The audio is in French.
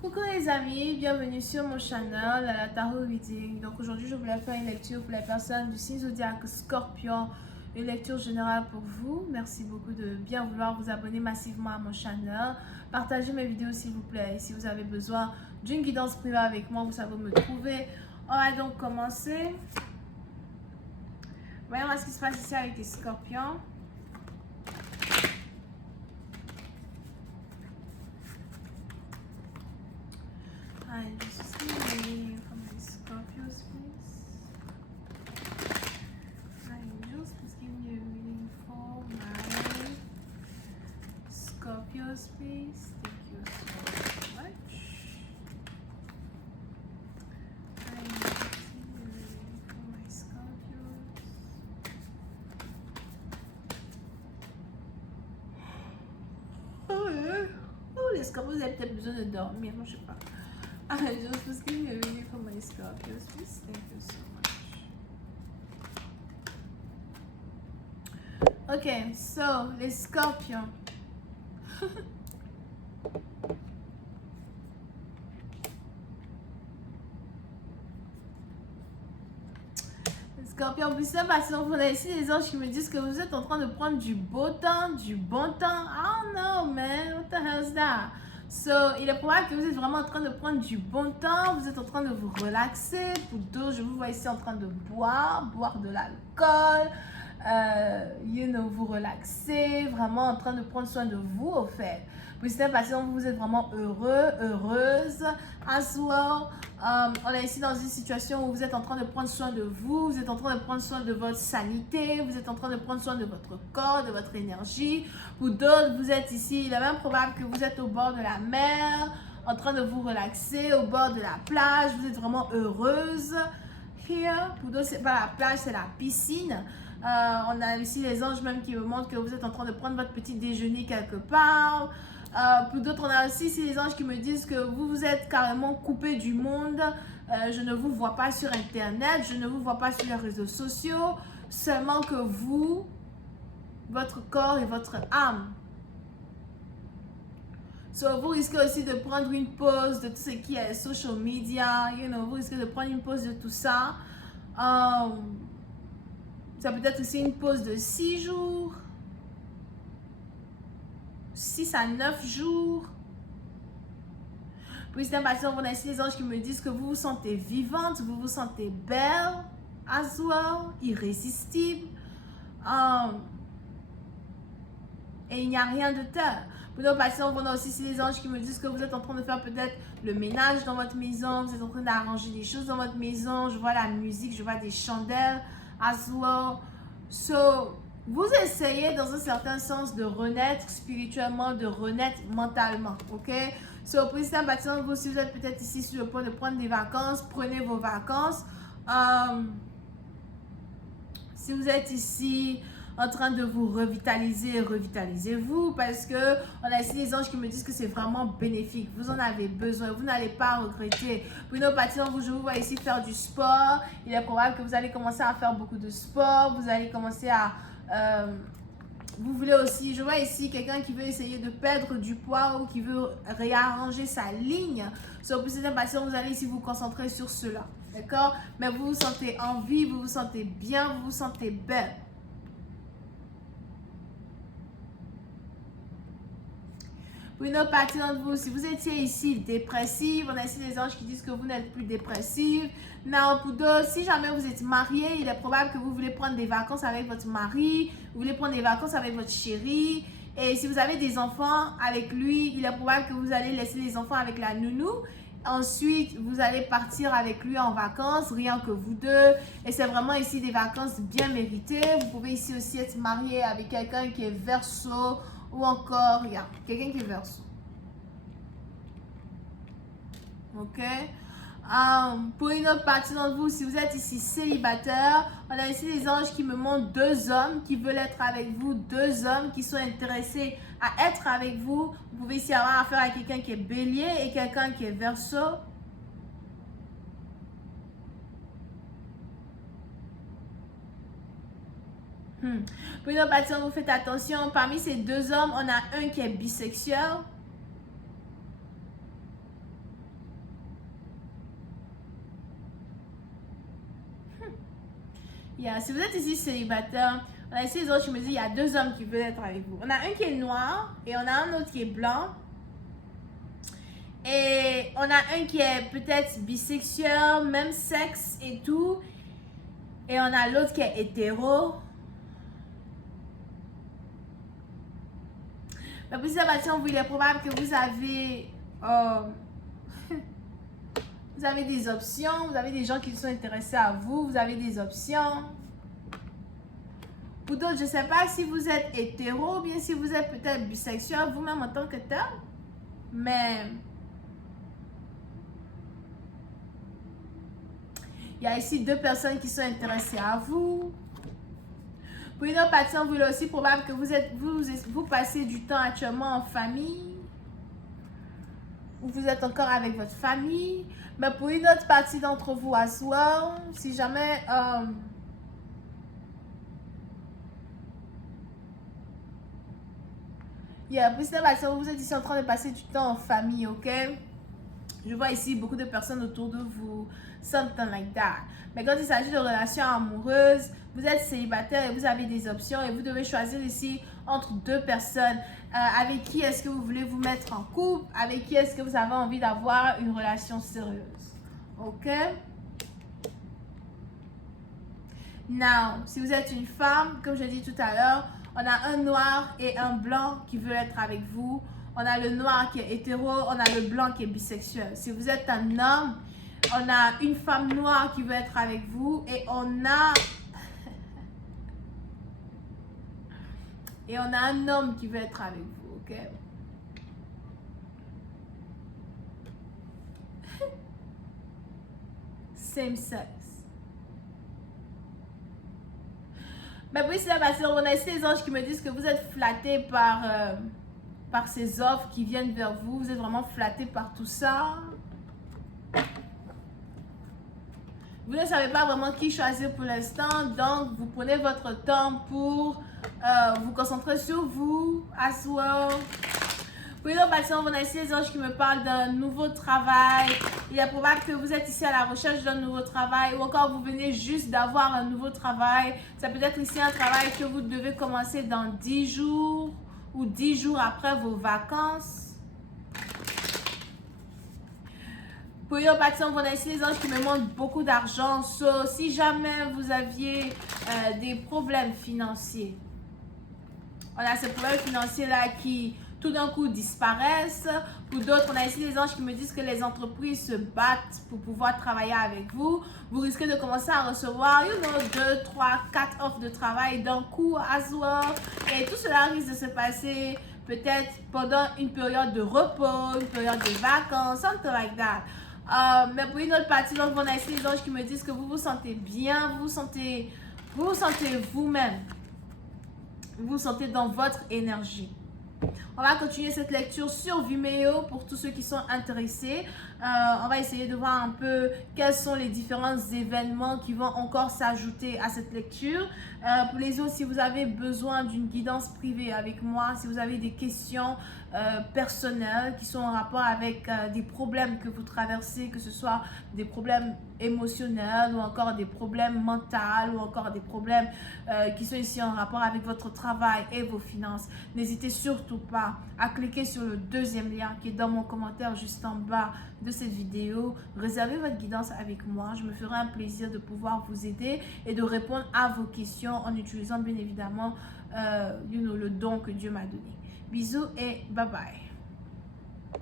Coucou les amis, bienvenue sur mon channel, la Tarot Reading. Donc aujourd'hui, je voulais faire une lecture pour les personnes du signe zodiaque Scorpion, une lecture générale pour vous. Merci beaucoup de bien vouloir vous abonner massivement à mon channel. Partagez mes vidéos s'il vous plaît. Et si vous avez besoin d'une guidance privée avec moi, vous savez où me trouver. On va donc commencer. Voyons ce qui se passe ici avec les Scorpions. I just need for my Scorpios, please. Angels, please give me a reading for my Scorpios, please. Thank you so much. I need a reading for my Scorpios. Oh, les Scorpios, vous avez peut-être besoin de dormir, moi je sais pas. Angels, please give me a reading for my Scorpios, please. Thank you so much. Okay, so les Scorpions. Les Scorpions, plus ça parce qu'on a ici des anges qui me disent que vous êtes en train de prendre du beau temps, du bon temps. Oh no, man, what the hell is that? So, il est probable que vous êtes vraiment en train de prendre du bon temps, vous êtes en train de vous relaxer. Pour d'autres, je vous vois ici en train de boire de l'alcool, vous relaxer, vraiment en train de prendre soin de vous, au fait. Pour certaines personnes, vous êtes vraiment heureux, heureuse. As well, on est ici dans une situation où vous êtes en train de prendre soin de vous, vous êtes en train de prendre soin de votre sanité, vous êtes en train de prendre soin de votre corps, de votre énergie. Pour d'autres, vous êtes ici, il est même probable que vous êtes au bord de la mer, en train de vous relaxer, au bord de la plage, vous êtes vraiment heureuse. Here, pour d'autres, c'est pas la plage, c'est la piscine. On a ici les anges même qui me montrent que vous êtes en train de prendre votre petit déjeuner quelque part. Pour d'autres, on a aussi ici les anges qui me disent que vous vous êtes carrément coupé du monde. Je ne vous vois pas sur Internet, je ne vous vois pas sur les réseaux sociaux. Seulement que vous, votre corps et votre âme. So, vous risquez aussi de prendre une pause de tout ce qui est social media. Vous risquez de prendre une pause de tout ça. Ça peut être aussi une pause de 6 jours. 6 à 9 jours. Pour certaines personnes, on a ici les anges qui me disent que vous vous sentez vivante, vous vous sentez belle, as well, irrésistible. Et il n'y a rien de tel. Pour nos patients, on a aussi ici les anges qui me disent que vous êtes en train de faire peut-être le ménage dans votre maison, vous êtes en train d'arranger des choses dans votre maison, je vois la musique, je vois des chandelles, as well. So, vous essayez dans un certain sens de renaître spirituellement, de renaître mentalement, ok? So, pour certains patients, vous, si vous êtes peut-être ici sur le point de prendre des vacances, prenez vos vacances. Si vous êtes ici en train de vous revitaliser, revitalisez-vous parce que on a ici des anges qui me disent que c'est vraiment bénéfique. Vous en avez besoin, vous n'allez pas regretter. Pour nos patients, je vous vois ici faire du sport. Il est probable que vous allez commencer à faire beaucoup de sport. Vous allez commencer à... vous voulez aussi, je vois ici quelqu'un qui veut essayer de perdre du poids ou qui veut réarranger sa ligne. Sur plus certains patients, vous allez ici vous concentrer sur cela. D'accord? Mais vous vous sentez en vie, vous vous sentez bien, vous vous sentez belle. Pour une autre partie d'entre vous, si vous étiez ici dépressive, on a ici les anges qui disent que vous n'êtes plus dépressive. Non, pour d'autres, si jamais vous êtes marié, il est probable que vous voulez prendre des vacances avec votre mari, vous voulez prendre des vacances avec votre chéri. Et si vous avez des enfants avec lui, il est probable que vous allez laisser les enfants avec la nounou. Ensuite, vous allez partir avec lui en vacances, rien que vous deux. Et c'est vraiment ici des vacances bien méritées. Vous pouvez ici aussi être marié avec quelqu'un qui est Verseau ou encore, il y a quelqu'un qui est Verseau. Ok? Pour une autre partie d'entre vous, si vous êtes ici célibataire, on a ici les anges qui me montrent 2 hommes qui veulent être avec vous, 2 hommes qui sont intéressés à être avec vous. Vous pouvez ici avoir affaire à quelqu'un qui est bélier et quelqu'un qui est Verseau. Pour une autre partie, vous faites attention, parmi ces 2 hommes, on a un qui est bisexuel. Si vous êtes ici célibataire, on a ici les autres qui me disent il y a 2 hommes qui veulent être avec vous. On a un qui est noir et on a un autre qui est blanc. Et on a un qui est peut-être bisexuel, même sexe et tout. Et on a l'autre qui est hétéro. Mais pour cette façon, il est probable que vous avez vous avez des options, vous avez des gens qui sont intéressés à vous, vous avez des options. Pour d'autres, je ne sais pas si vous êtes hétéro ou bien si vous êtes peut-être bisexuel vous-même en tant que tel. Mais il y a ici 2 personnes qui sont intéressées à vous. Pour une autre partie, il est aussi probable que vous passez du temps actuellement en famille. Ou vous êtes encore avec votre famille. Mais pour une autre partie d'entre vous, as well, si jamais vous êtes ici en train de passer du temps en famille, ok? Je vois ici beaucoup de personnes autour de vous, something like that. Mais quand il s'agit de relations amoureuses, vous êtes célibataire et vous avez des options et vous devez choisir ici entre 2 personnes. Avec qui est-ce que vous voulez vous mettre en couple? Avec qui est-ce que vous avez envie d'avoir une relation sérieuse? Ok? Now, si vous êtes une femme, comme je l'ai dit tout à l'heure, on a un noir et un blanc qui veulent être avec vous. On a le noir qui est hétéro, on a le blanc qui est bisexuel. Si vous êtes un homme, on a une femme noire qui veut être avec vous et on a un homme qui veut être avec vous, ok? Same sex. Mais oui, c'est la base. On a ici les anges qui me disent que vous êtes flattés par ces offres qui viennent vers vous. Vous êtes vraiment flattés par tout ça. Vous ne savez pas vraiment qui choisir pour l'instant. Donc, vous prenez votre temps pour vous concentrer sur vous. As well. Pour une autre personne, on a ici les anges qui me parlent d'un nouveau travail. Il est probable que vous êtes ici à la recherche d'un nouveau travail ou encore vous venez juste d'avoir un nouveau travail. Ça peut être ici un travail que vous devez commencer dans 10 jours ou 10 jours après vos vacances. Pour une autre personne, on a ici les anges qui me montrent beaucoup d'argent. So, si jamais vous aviez des problèmes financiers, on a ces problèmes financiers-là qui tout d'un coup disparaissent. Pour d'autres, on a ici les anges qui me disent que les entreprises se battent pour pouvoir travailler avec vous. Vous risquez de commencer à recevoir, 2, 3, 4 offres de travail d'un coup, as well. Et tout cela risque de se passer peut-être pendant une période de repos, une période de vacances, something like that. Mais pour une autre partie, donc, on a ici les anges qui me disent que vous vous sentez bien, vous vous sentez vous-même. Vous vous sentez dans votre énergie. On va continuer cette lecture sur Vimeo pour tous ceux qui sont intéressés. On va essayer de voir un peu quels sont les différents événements qui vont encore s'ajouter à cette lecture. Pour les autres, si vous avez besoin d'une guidance privée avec moi, si vous avez des questions personnelles qui sont en rapport avec des problèmes que vous traversez, que ce soit des problèmes émotionnels ou encore des problèmes mentaux ou encore des problèmes qui sont ici en rapport avec votre travail et vos finances, n'hésitez surtout pas à cliquer sur le 2e lien qui est dans mon commentaire juste en bas de cette vidéo. Réservez votre guidance avec moi. Je me ferai un plaisir de pouvoir vous aider et de répondre à vos questions en utilisant bien évidemment le don que Dieu m'a donné. Bisous et bye bye.